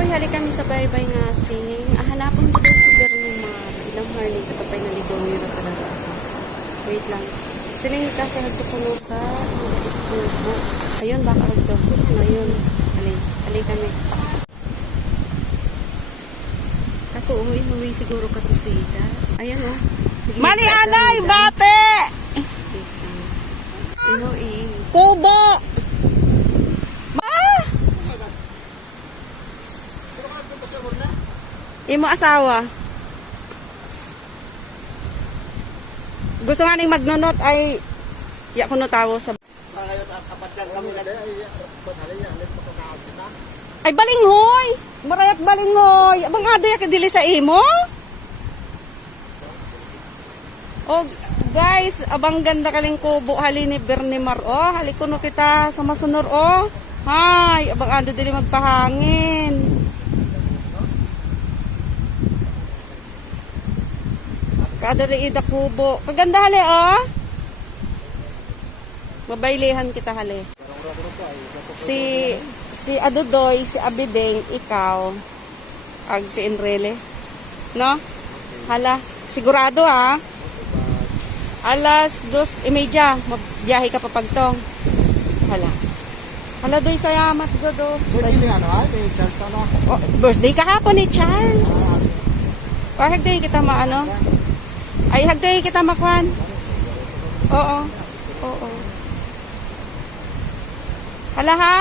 Uy, hali kami sa baybay nga sing. Ah, hanapon ko daw si Bernimar. Ilang harni katapay na ligaw nila talaga. Wait lang. Siling ka sa nagtupuno sa ikubo. Ayun, baka nagtupo. Ayun. Hali. Hali kami. Katuoy, mawi siguro ka to si Ida. Ayan oh. Mali anay, bate! Wait lang. Ino eh. Kubo! Ma! Imo asawa. Gusto nga ning magnunot ay ya kuno tawo sa Ay balinghoy. Marayat balinghoy. Abang ada ka dili sa imo? Oh, guys, abang ganda kaling kubo hali ni Bernimar. Oh, hali kuno kita sa masunor oh. Hay, abang ada dili magpahangin. Kadari ida kubo. Kaganda hali, oh. Mabaylihan kita hali. Si si Adudoy, si Abideng, ikaw. Ag si Enrele. No? Hala, sigurado ha. Alas dos imedya, magbiyahe ka pa pagtong. Hala. Hala, doy sayamat go do. Ni ano ha? May chance ano? Oh, birthday kahapon ni Charles. Hagday kita maano? Ay, hagday kita makwan. Oo. Oo. Hala ha?